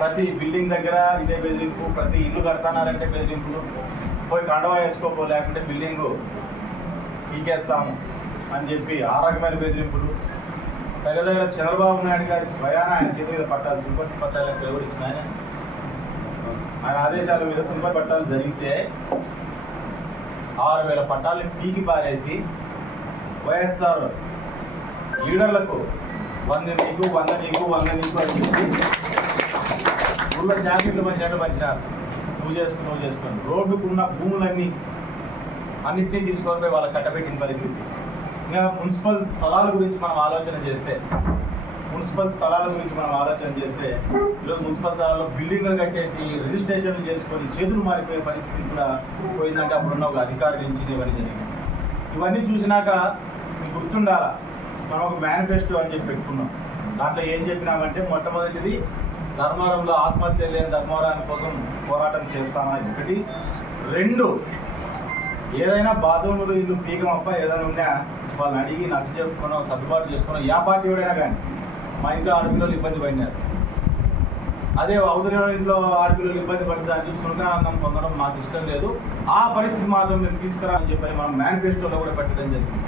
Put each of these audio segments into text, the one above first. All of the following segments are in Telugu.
ప్రతి బిల్డింగ్ దగ్గర ఇదే బెదిరింపు, ప్రతి ఇల్లు కడతానారంటే బెదిరింపులు, పోయి కండవా వేసుకోపో లేకుంటే బిల్డింగ్ పీకేస్తాము అని చెప్పి ఆ రకమైన బెదిరింపులు. దగ్గర దగ్గర చంద్రబాబు నాయుడు గారి స్వయాన ఆయన చేతి మీద పట్టాలు, తుంపటి పట్టాలు ఎవరిచ్చిన ఆయన ఆదేశాల మీద తుంపటి పట్టాలు జరిగితే 6,000 పట్టాలని పీకి పారేసి వైఎస్ఆర్ లీడర్లకు 100 నీకు 100 నీకు 100 నీకు అని చెప్పి ఊళ్ళో జాకెట్లు పంచినట్టు పంచినారు. నువ్వు చేసుకోండి. రోడ్డుకున్న భూములన్నీ అన్నింటినీ తీసుకొని పోయి వాళ్ళకి కట్టబెట్టిన పరిస్థితి. ఇంకా మున్సిపల్ స్థలాల గురించి మనం ఆలోచన చేస్తే ఈరోజు మున్సిపల్ స్థలాల్లో బిల్డింగ్లు కట్టేసి రిజిస్ట్రేషన్లు చేసుకొని చేతులు మారిపోయే పరిస్థితి కూడా పోయిందంటే అప్పుడున్న ఒక అధికారి నుంచి ఇవన్నీ జరిగింది. ఇవన్నీ చూసినాక మీకు గుర్తుండాలా, మనం ఒక మేనిఫెస్టో అని చెప్పి పెట్టుకున్నాం. దాంట్లో ఏం చెప్పినామంటే మొట్టమొదటిది ధర్మవరంలో ఆత్మహత్య లేని ధర్మవరాన్ని కోసం పోరాటం చేస్తామని ఒకటి. 2, ఏదైనా బాత్రూములు ఇల్లు పీకమప్ప ఏదైనా ఉన్నా వాళ్ళని అడిగి నచ్చ చేసుకున్నాం, సర్దుబాటు చేసుకున్నాం. ఏ పార్టీ ఎవడైనా కానీ మా ఇంట్లో ఆడపిల్లలు ఇబ్బంది పడినారు, అదే అవతల ఇంట్లో ఆడపిల్లలు ఇబ్బంది పడితే అది సునకానందం పొందడం మాకు ఇష్టం లేదు, ఆ పరిస్థితి మాత్రం మీరు తీసుకురా అని చెప్పని మనం మేనిఫెస్టోలో కూడా పెట్టడం జరిగింది.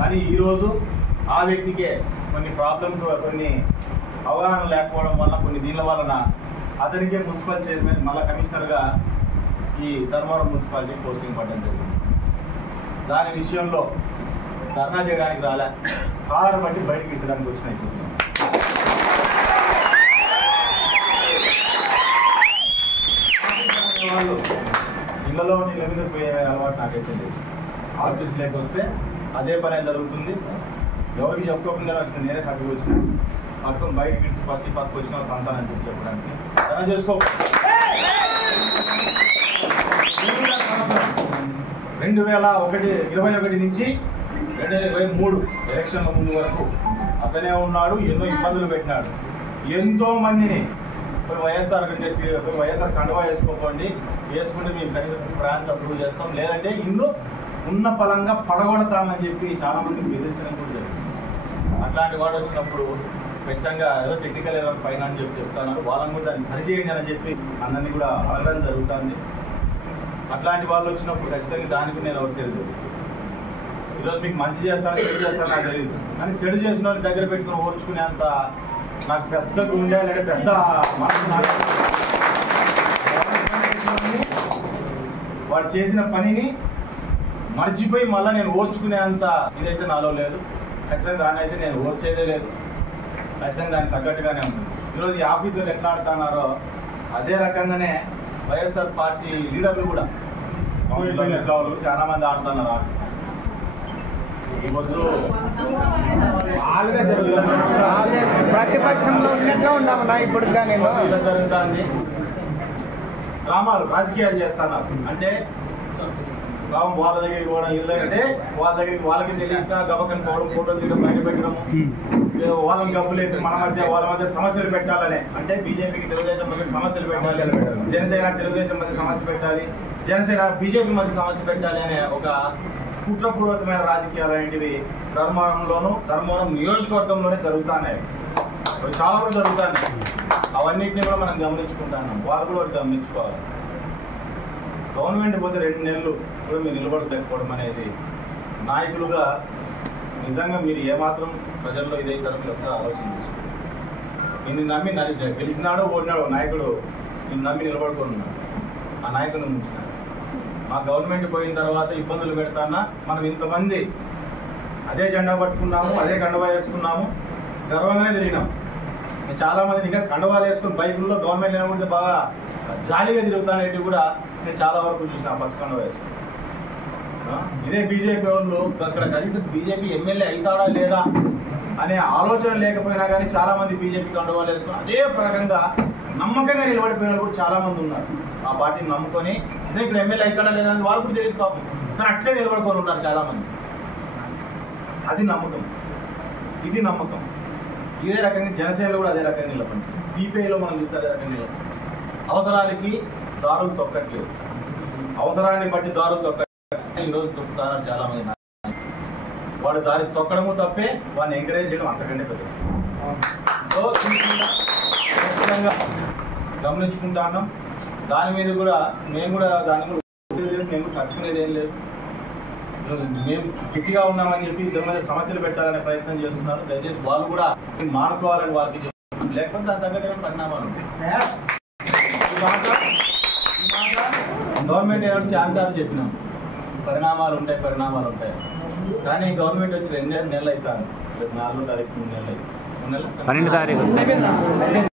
కానీ ఈరోజు ఆ వ్యక్తికే కొన్ని ప్రాబ్లమ్స్, కొన్ని అవగాహన లేకపోవడం వల్ల, కొన్ని దీనిల వలన అతనికే మున్సిపల్ చైర్మన్ మళ్ళీ కమిషనర్గా ఈ ధర్మవరం మున్సిపాలిటీ పోస్టింగ్ పడడం జరిగింది. దాని విషయంలో ధర్నా చేయడానికి రాలే, కాలర్ బట్టి బయటకు ఇచ్చడానికి వచ్చినాయి. వాళ్ళు ఇళ్లలో నీళ్ళ మీద పోయే అలవాటు నాకైతే లేదు. ఆఫీస్ లేక వస్తే అదే పనే జరుగుతుంది. ఎవరికి చెప్పుకోకుండా వచ్చిన నేనే సర్దుకు వచ్చిన పట్టుకొని బయటకి ఇచ్చి ఫస్ట్ పక్కకు వచ్చిన తంతానని చెప్పి చెప్పడానికి ధర్నా చేసుకో. 2021 నుంచి 2023 ఎలక్షన్ల ముందు వరకు అతనే ఉన్నాడు. ఎన్నో ఇబ్బందులు పెట్టినాడు. ఎంతో మందిని వైఎస్ఆర్ కండువా వేసుకోకండి, వేసుకుంటే మేము కనీసం ప్లాన్స్ అప్రూవ్ చేస్తాం, లేదంటే ఇల్లు ఉన్న పలంగా పడగొడతామని చెప్పి చాలా మందికి బెదిరించడం కూడా జరిగింది. అట్లాంటి వాడు వచ్చినప్పుడు ఖచ్చితంగా ఏదో టెక్నికల్ ఏదో పైన అని చెప్పి చెప్తున్నారు. వాళ్ళని కూడా దాన్ని సరిచేయండి అని చెప్పి అందరినీ కూడా అడగడం జరుగుతుంది. అట్లాంటి వాళ్ళు వచ్చినప్పుడు ఖచ్చితంగా దానికి నేను వచ్చేది లేదు. ఈరోజు మీకు మంచి చేస్తాను, చెడు చేస్తాను నాకు తెలియదు, కానీ చెడు చేసిన వాళ్ళని దగ్గర పెట్టుకుని ఓర్చుకునేంత నాకు పెద్ద గుండె అంటే పెద్ద మనసు. వాడు చేసిన పనిని మర్చిపోయి మళ్ళీ నేను ఓర్చుకునేంత ఇదైతే నాలో లేదు. ఖచ్చితంగా దాన్ని అయితే నేను ఓర్చేదే లేదు. ఖచ్చితంగా దానికి తగ్గట్టుగానే ఉంటుంది. ఈరోజు ఈ ఆఫీసర్లు ఎట్లా ఆడుతున్నారో అదే రకంగానే వైఎస్ఆర్ పార్టీ లీడర్లు కూడా ఎట్లా వాళ్ళు చాలా మంది ఆడుతున్నారు. ప్రతిపక్షంలో ఉన్నట్లే ఉన్నామన్నా ఇప్పుడు ఇలా జరుగుతుంది. డ్రామాలు, రాజకీయాలు చేస్తున్నారు. అంటే బాబు వాళ్ళ దగ్గరికి పోవడం, ఇల్లు అంటే వాళ్ళ దగ్గరికి వాళ్ళకి తెలియక గబకని పోవడం, ఫోటోలు దిగడం, బయట పెట్టడము, వాళ్ళని గబ్బు లేదు వాళ్ళ మధ్య సమస్యలు పెట్టాలనే. అంటే బీజేపీకి తెలుగుదేశం మధ్య సమస్యలు పెట్టాలి, జనసేన తెలుగుదేశం మధ్య సమస్య పెట్టాలి, జనసేన బీజేపీ మధ్య సమస్య పెట్టాలి అనే ఒక కుట్రపూర్వకమైన రాజకీయాలు అనేటివి ధర్మవరం నియోజకవర్గంలోనే జరుగుతున్నాయి. చాలా వరకు జరుగుతున్నాయి. అవన్నిటిని కూడా మనం గమనించుకుంటున్నాం. వాళ్ళు కూడా ఒకటి గమనించుకోవాలి. గవర్నమెంట్ పోతే 2 నెలలు కూడా మీరు నిలబడలేకపోవడం అనేది నాయకులుగా నిజంగా మీరు ఏమాత్రం ప్రజల్లో ఇదైతారో మీరు ఒకసారి ఆలోచన చేసుకోండి. నిన్ను నమ్మి గెలిచినాడో ఓడినాడో నాయకుడు నిన్ను నమ్మి నిలబడుకున్నాడు, ఆ నాయకుని ఉంచినాడు. మా గవర్నమెంట్ పోయిన తర్వాత ఇబ్బందులు పెడతానా మనం ఇంతమంది అదే జెండా పట్టుకున్నాము, అదే కండువా వేసుకున్నాము, గర్వంగానే తిరిగినాం. చాలా మందిని ఇంకా కండువాలు వేసుకుని బైకుల్లో గవర్నమెంట్ లేకపోతే బాగా జాలీగా తిరుగుతానేటి కూడా నేను చాలా వరకు చూసిన పచ్చ కండువా వేసుకున్నాను. ఇదే బీజేపీ వాళ్ళు అక్కడ కనీసం బీజేపీ ఎమ్మెల్యే అవుతాడా లేదా అనే ఆలోచన లేకపోయినా కానీ చాలా మంది బీజేపీ కండువాలు వేసుకుని అదే రకంగా నమ్మకంగా నిలబడిపోయిన కూడా చాలా మంది ఉన్నారు. ఆ పార్టీని నమ్ముకొని నిజంగా ఇక్కడ ఎమ్మెల్యే అవుతాడా లేదా అని వాళ్ళు కూడా తెలియదు పాపం, కానీ అట్లే నిలబడుకొని ఉన్నారు చాలా మంది. అది నమ్మకం, ఇది నమ్మకం. ఇదే రకంగా జనసేనలో కూడా అదే రకంగా నిలబడి, సిపిఐలో మనం చూస్తే అదే రకంగా నిలబడి. అవసరాలకి దారులు తొక్కట్లేదు, అవసరాన్ని బట్టి దారులు తొక్కట్లేదు. ఈరోజు తొక్కుతున్నారు చాలా మంది. వాడు దారి తొక్కడము తప్పే, వాడిని ఎంకరేజ్ చేయడం అంతకంటే పెద్ద. తీవ్రంగా గమనించుకుంటా ఉన్నాం. దాని మీద కూడా మేము కూడా దాన్ని కూడా మేము తట్టుకునేది ఏం లేదు. మేము గట్టిగా ఉన్నామని చెప్పి ఇద్దరి మధ్య సమస్యలు పెట్టాలనే ప్రయత్నం చేస్తున్నారు. దయచేసి వాళ్ళు కూడా మానుకోవాలని వాళ్ళకి చెప్తున్నాం. లేకపోతే దాని తగ్గ పరిణామాలు గవర్నమెంట్ ఏమైనా ఛాన్స్ అని చెప్పినాం. పరిణామాలు ఉంటాయి. కానీ గవర్నమెంట్ వచ్చి 2 నెలలు అవుతాను. 4వ తారీఖు 3 నెలలు 12 తారీఖు